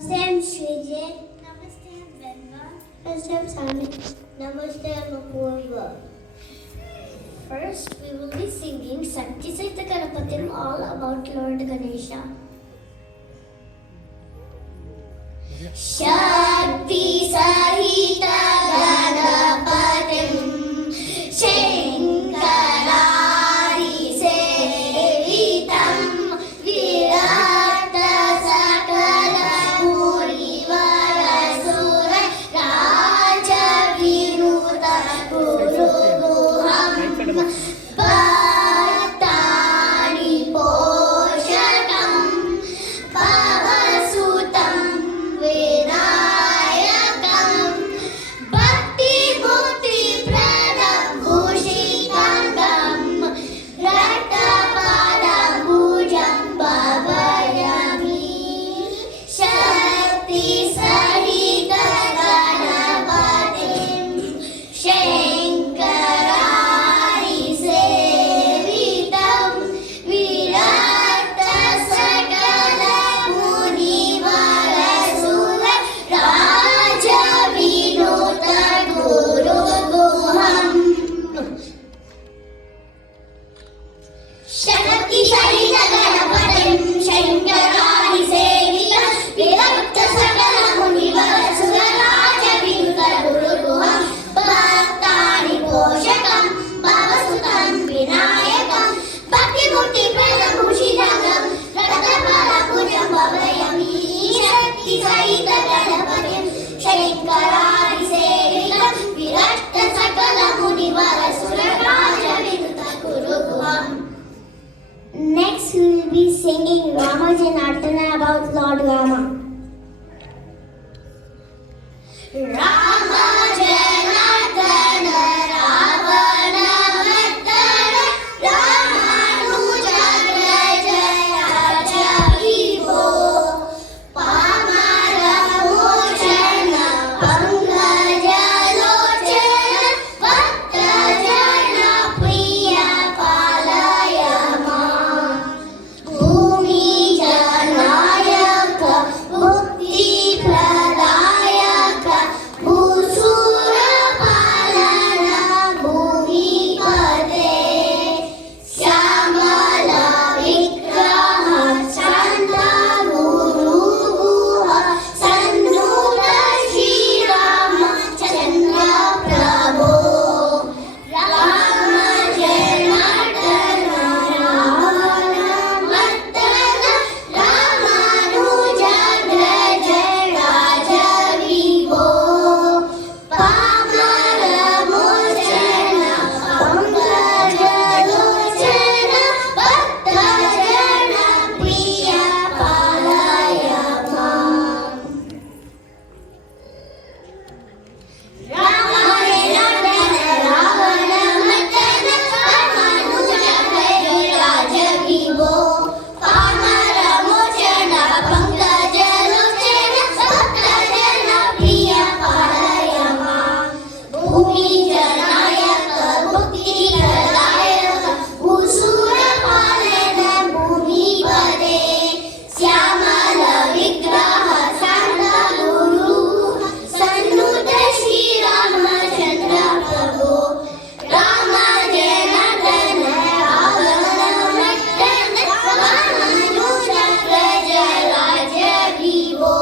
Namaste, I'm Srijay. Namaste, Benga. Namaste, I'm Sami. Namaste, I'm Apurva. First, we will be singing Sakti Saita Ganapatim, all about Lord Ganesha. Shakti Sahita Ganapatim Shankaradi Sevitam Virata Sakala Purivarasura Raja Vinuta Guru Guham Bhattani Poshakam Bhavasutam Vinayakam Bhakti Mukti Pradam Bhushitantam Ratapadam Bhujam Bhavayami Shakti Sahita Ganapatim Shankaradi Sevitam Virata Sakala Punivarasura Raja Vinuta Guru Guham Shakti Sahita Ganapatim Shankaradi Sevitam Virata Sakala Punivarasura Raja Vinuta Guru Guham Bhattani Poshakam Bhavasutam Vinayakam Bhakti Mukti Pradam Bhushitantam Ratapada Pujam Bhavayami Shakti Sahita Ganapatim Shankaradi Sevitam Virata Sakala Munivarasura Raja Vinuta Guru Guham. Next, we will be singing Ramajanardana about Lord Rama. Rama Janardana Ravana Mardana Ramanuja Raja Raja Vivo Pamara Mochana Pankaja Lochana Bhattajana Priya Palayama Bhumi Janayaka Mukti Pradayaka Bhusura Palana Bhumi Pade Syamala Vigraha Chanda Guru Guha Sannuta Shri Rama Chandra Prabhu Rama Janardana Ravana Mardana Ramanuja Raja Raja Vivo Pamara Mochana Pankaja Lochana Bhattajana Priya Palayama Rama Janardana Ravana Mardana Ramanuja Raja Raja Vivo Pamara Mochana Pankaja Lochana Bhattajana Priya Palayama Bhumi Janayaka Mukti Pradayaka Bhusura Palana Bhumi Pade Syamala Vigraha Santa Guru Sannuta Shri Ramachandra Prabhu Rama Janardana Ravana Mardana Ramanuja Raja Raja Vivo